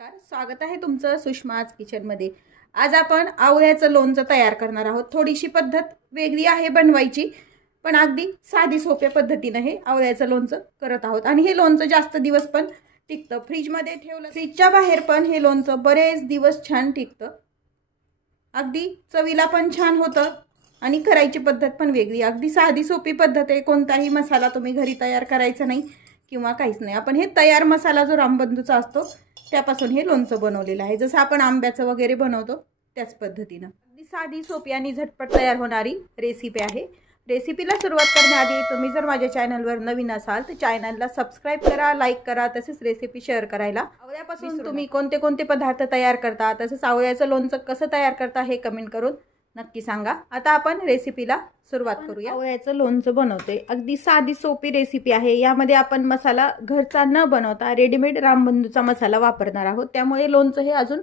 नमस्कार, स्वागत आहे तुमचं सुषमाज किचनमध्ये। आज आपण आवळ्याचं लोणचं तयार करणार आहोत। थोडीशी पद्धत वेगळी आहे बनवायची, पण अगदी साधी सोप्या पद्धतीने हे आवळ्याचं लोणचं करत आहोत। आणि हे लोणचं जास्त दिवस पण टिकतं, फ्रीज मध्ये ठेवलं फ्रीजच्या बाहेर पण हे लोणचं बरेच दिवस छान टिकतं। अगदी चवीला पण छान होतं आणि करायची पद्धत पण वेगळी, अगदी साधी सोपी पद्धत आहे। कोणताही मसाला तुम्ही घरी तयार करायचा नाही किंवा काहीच नाही। आपण हे तयार मसाला जो रामबंधूचा असतो त्यापासून हे लोणचं बनवलेलं आहे, जसं आपण आंब्याचं वगैरे बनवतो त्याच पद्धतीने। अगदी साधी सोपी आणि झटपट तयार होणारी रेसिपी आहे। रेसिपीला सुरुवात करण्याआधी तुम्ही जर माझ्या चॅनलवर नवीन असाल तर चॅनलला सबस्क्राइब करा, लाईक करा, तसेच रेसिपी शेअर करायला। आवळ्यापासून तुम्ही कोणते कोणते पदार्थ तयार करता, तसेच आवळ्याचं लोणचं कसं तयार करता हे कमेंट करून नक्की सांगा। आता आपण रेसिपीला सुरुवात करूया। आवळ्याचं लोणचं बनवते, अगदी साधी सोपी रेसिपी आहे। यामध्ये आपण मसाला घरचा न बनवता रेडीमेड रामबंधूचा मसाला वापरणार आहोत, त्यामुळे लोणचं हे अजून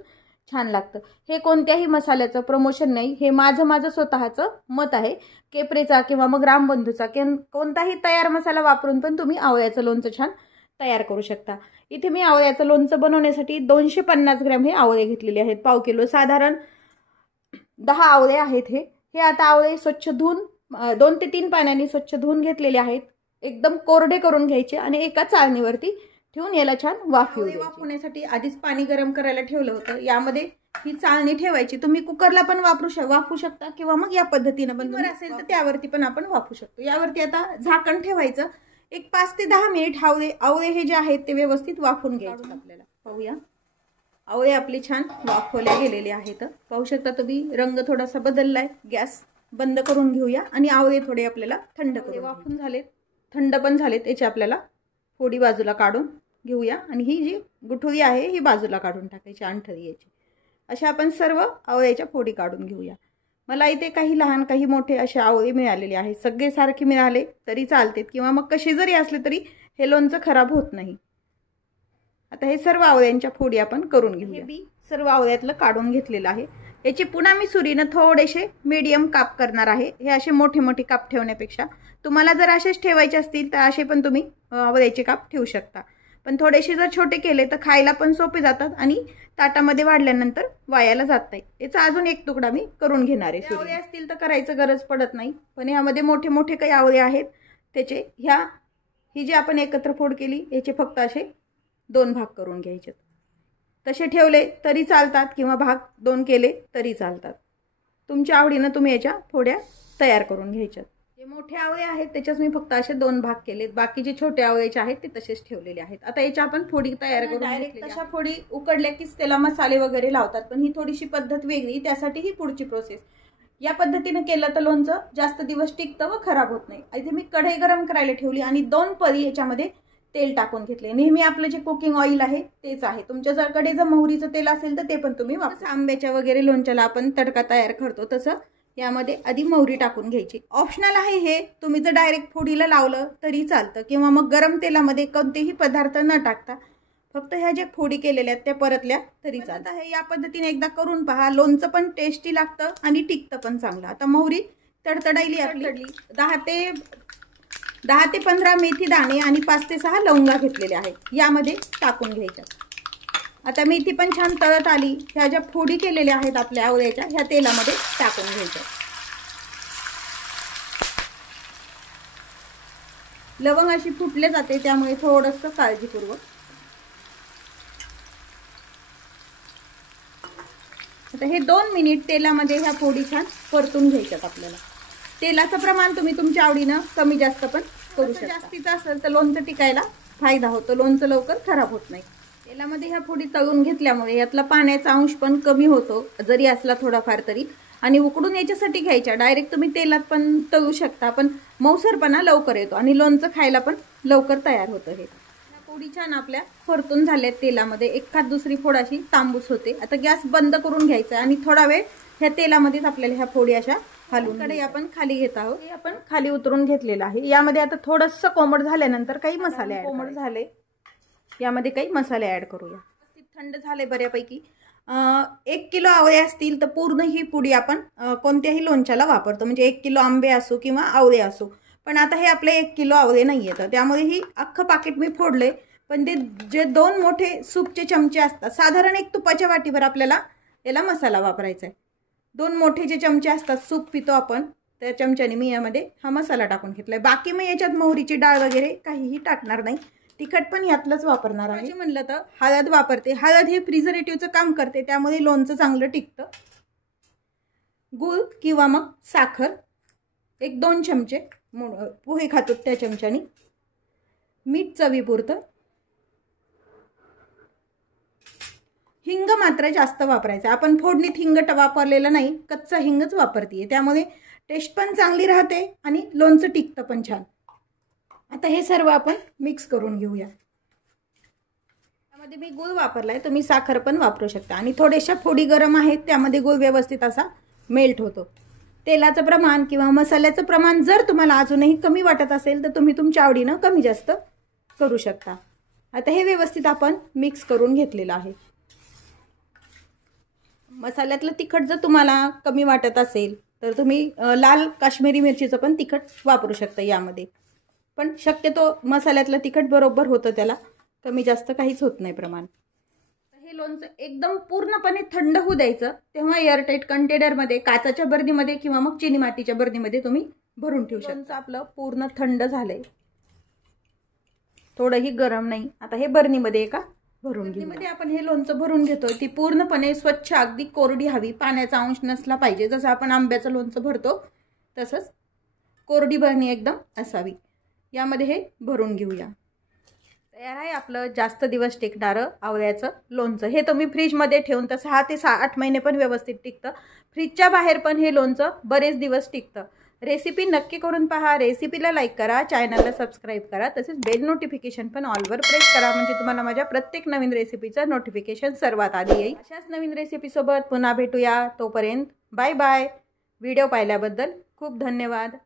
छान लागतं। हे कोणत्याही मसाल्याचं प्रमोशन नाही, हे माझं स्वतःचं मत आहे। केपरेचा किंवा मग रामबंधूचा कोणताही तयार मसाला वापरून पण तुम्ही आवळ्याचं लोणचं छान तयार करू शकता। इथे मी आवळ्याचं लोणचं बनवण्यासाठी 250 ग्रॅम हे आवळे घेतलेले आहेत, पाव किलो, साधारण 10 आवळे आहेत। हे आता आवळे स्वच्छ धुवून 2 ते 3 पाण्याने स्वच्छ धुवून घेतलेले आहेत। एकदम कोरडे करून घ्यायचे आणि एका चाळणीवरती ठेवून याला छान वाफवण्यासाठी आधीच पाणी गरम करायला ठेवलं होतं। यामध्ये ही चाळणी ठेवायची, तुम्ही कुकरला पण वापरू शकता किंवा मग या पद्धतीने पण असेल तर त्यावरती पण आपण वापरू शकतो। यावरती आता झाकण ठेवायचं, एक 5 ते 10 मिनिट आवळे हे जे आहेत ते व्यवस्थित वाफवून घ्यायचे। आपल्याला पाहूया, आवळे आपले छान वाफवले गेलेले आहेत। पाहू शकता तुम्ही, रंग थोडासा बदललाय। गॅस बंद करून घेऊया आणि आवळे थोडे आपल्याला थंड करून वाफून झालेत, थंड पण झालेत। याची आपल्याला फोडी बाजूला काढून घेऊया आणि ही जी गुठळी आहे ही बाजूला काढून टाकायची, अंठळी याची। अशा आपण सर्व आवळ्याच्या फोडी काढून घेऊया। मला इथे काही लहान काही मोठे असे आवळे मिळालेले आहेत, सगळे सारखे मिळाले तरी चालतात किंवा मग कसे जरी असले तरी हे लोणचं खराब होत नाही। आता हे सर्व आवळ्यांच्या फोडी आपण करून घेऊया। बी सर्व आवळ्यातलं काढून घेतलेलं आहे। याची पुन्हा मी सुरीनं थोडेसे मीडियम काप करणार आहे। हे असे मोठे मोठे काप ठेवण्यापेक्षा तुम्हाला जर असेच ठेवायचे असतील तर असे पण तुम्ही आवळ्याचे काप ठेवू शकता, पण थोडेसे जर छोटे केले तर खायला पण सोपे जातात आणि ताटामध्ये वाढल्यानंतर वायाला जात नाही। याचा अजून एक तुकडा मी करून घेणार आहे। आवळे असतील तर करायचं गरज पडत नाही, पण यामध्ये मोठे मोठे काही आवळे आहेत त्याचे ही जी आपण एकत्र फोड केली याचे फक्त असे 2 भाग करून घ्यायचे। तसे ठेवले तरी चालतात किंवा भाग 2 केले तरी चालतात, तुमच्या आवडीनं तुम्ही याच्या फोड्या तयार करून घ्यायच्यात। जे मोठे आवळे आहेत त्याच्याच मी फक्त असे 2 भाग केलेत, बाकी जे छोटे आवळेचे आहेत ते तसेच ठेवलेले आहेत। आता याच्या आपण फोडी तयार करून डायरेक्ट तशा फोडी उकडल्या की त्याला मसाले वगैरे लावतात, पण ही थोडीशी पद्धत वेगळी, त्यासाठी ही पुढची प्रोसेस। या पद्धतीने केलं तर लोणचं जास्त दिवस टिकतं व खराब होत नाही। इथे मी कढई गरम करायला ठेवली आणि 2 पळी याच्यामध्ये तेल टाकून घेतले। नेहमी आपलं जे कुकिंग ऑइल आहे तेच आहे, तुमच्याकडे जर मोहरीचं तेल असेल तर ते पण तुम्ही वापरा। आंब्याच्या वगैरे लोणच्याला आपण तडका तयार करतो तसं यामध्ये आधी मोहरी टाकून घ्यायची। ऑप्शनल आहे हे, तुम्ही जर डायरेक्ट फोडीला लावलं तरी चालतं किंवा मग गरम तेलामध्ये कोणतेही पदार्थ न टाकता फक्त ह्या ज्या फोडी केलेल्या आहेत त्या परतल्या तरी चालतं आहे। या पद्धतीने एकदा करून पहा, लोणचं पण टेस्टी लागतं आणि टिकतं पण चांगलं। आता मोहरी तडतडायली आपली, 10 ते 15 मेथी दाणे आणि 5 ते 6 लवंगा घेतलेले आहेत, यामध्ये टाकून घ्यायच्या। आता मेथी पण छान तळत आली, ह्या ज्या फोडी केलेल्या आहेत आपल्या आवळ्याच्या ह्या तेलामध्ये टाकून घ्यायच्या। लवंग अशी फुटले जाते, त्यामुळे थोडंसं काळजीपूर्वक। आता हे 2 मिनिट तेलामध्ये ह्या फोडी छान परतून घ्यायच्यात आपल्याला। तेलाचं प्रमाण तुम्ही तुमच्या आवडीनं कमी जास्त पण करू शकता। जास्तीचं असेल तर लोणचं टिकायला फायदा होतो, लोणचं लवकर खराब होत नाही। तेलामध्ये ह्या फोडी तळून घेतल्यामुळे यातला पाण्याचा अंश पण कमी होतो, जरी असला थोडाफार तरी। आणि उकडून याच्यासाठी घ्यायच्या, डायरेक्ट तुम्ही तेलात पण तळू शकता, पण मऊसरपणा लवकर येतो आणि लोणचं खायला पण लवकर तयार होतं। हे फोडी छान आपल्या परतून झाल्यात तेलामध्ये, एखाद दुसरी फोड अशी तांबूस होते। आता गॅस बंद करून घ्यायचा आणि थोडा वेळ ह्या तेलामध्येच आपल्याला ह्या फोडी अशा हलवून कढई आपण खाली घेत आहोत। हे आपण खाली उतरून घेतलेलं आहे। यामध्ये आता थोडंसं कोमट झाल्यानंतर काही मसाले कोमट झाले, यामध्ये काही मसाले ऍड करूया। थंड झाले बऱ्यापैकी। 1 किलो आवळे असतील तर पूर्ण ही पुडी आपण कोणत्याही लोणच्याला वापरतो, म्हणजे 1 किलो आंबे असो किंवा आवळे असो। पण आता हे आपले 1 किलो आवळे नाही आहेत, त्यामुळे ही अख्खं पाकिट मी फोडले, पण ते जे 2 मोठे सूपचे चमचे असतात, साधारण एक तुपाच्या वाटीभर आपल्याला याला मसाला वापरायचा आहे. 2 मोठे जे चमचे असतात, सूप पितो आपण त्या चमच्याने मी यामध्ये हा मसाला टाकून घेतलाय. बाकी मी याच्यात मोहरीची डाळ वगैरे काहीही टाकणार नाही. तिखट पण यातलंच वापरणार आहे. म्हणलं तर हळद वापरते. हळद हे प्रिझर्वेटिव्हचं काम करते, त्यामुळे लोणचं चांगलं टिकतं. गूळ किंवा मग साखर एक 2 चमचे, पोहे खातो त्या चमच्याने. मीठ चवीपुरतं. हिंग मात्र जास्त वापरायचं. आपण फोडणीत हिंग वापरलेला नाही, कच्चा हिंगच वापरते, त्यामुळे टेस्ट पण चांगली राहते आणि लोणचं टिकतं पण छान. आता हे सर्व आपण मिक्स करून घेऊया. त्यामध्ये मी गूळ वापरलाय, तुम्ही साखर पण वापरू शकता. आणि थोड्याशा फोडी गरम आहेत, त्यामध्ये गूळ व्यवस्थित असा मेल्ट होतो. तेलाचं प्रमाण किंवा मसाल्याचं प्रमाण जर तुम्हाला अजूनही कमी वाटत असेल तर तुम्ही तुमच्या आवडीनं कमी जास्त करू शकता. आता हे व्यवस्थित आपण मिक्स करून घेतलेलं आहे. मसाल्यातलं तिखट जर तुम्हाला कमी वाटत असेल तर तुम्ही लाल काश्मीरी मिरचीचं पण तिखट वापरू शकता यामध्ये. पण शक्यतो मसाल्यातलं तिखट बरोबर होतं, त्याला कमी जास्त काहीच होत नाही प्रमाण. हे लोणचं एकदम पूर्णपणे थंड होऊ द्यायचं. तेव्हा एअरटाईट कंटेनरमध्ये, काचाच्या बरणीमध्ये किंवा मग चिनी मातीच्या बरणीमध्ये तुम्ही भरून ठेवू शकता. आपलं पूर्ण थंड झालंय, थोडंही गरम नाही. आता हे बरणीमध्ये एका भरून घेऊ. आपण हे लोणचं भरून घेतोय, ती पूर्णपणे स्वच्छ, अगदी कोरडी हवी, पाण्याचा अंश नसला पाहिजे. जसं आपण आंब्याचं लोणचं भरतो तसंच कोरडी बरणी एकदम असावी. यामध्ये हे भरून घेऊया. तयार आहे आपलं जास्त दिवस टिकणारं आवळ्याचं लोणचं. हे तुम्ही फ्रीजमध्ये ठेवून तर 6 ते 8 महिने पण व्यवस्थित टिकतं. फ्रीजच्या बाहेर पण हे लोणचं बरेच दिवस टिकतं. रेसिपी नक्की करून पहा. रेसिपीला लाईक करा, चॅनलला सबस्क्राईब करा, तसेच बेल नोटिफिकेशन पण ऑलवर प्रेस करा, म्हणजे तुम्हाला माझ्या प्रत्येक नवीन रेसिपीचं नोटिफिकेशन सर्वात आधी येईल. अशाच नवीन रेसिपीसोबत पुन्हा भेटूया. तोपर्यंत बाय बाय. व्हिडिओ पाहिल्याबद्दल खूप धन्यवाद.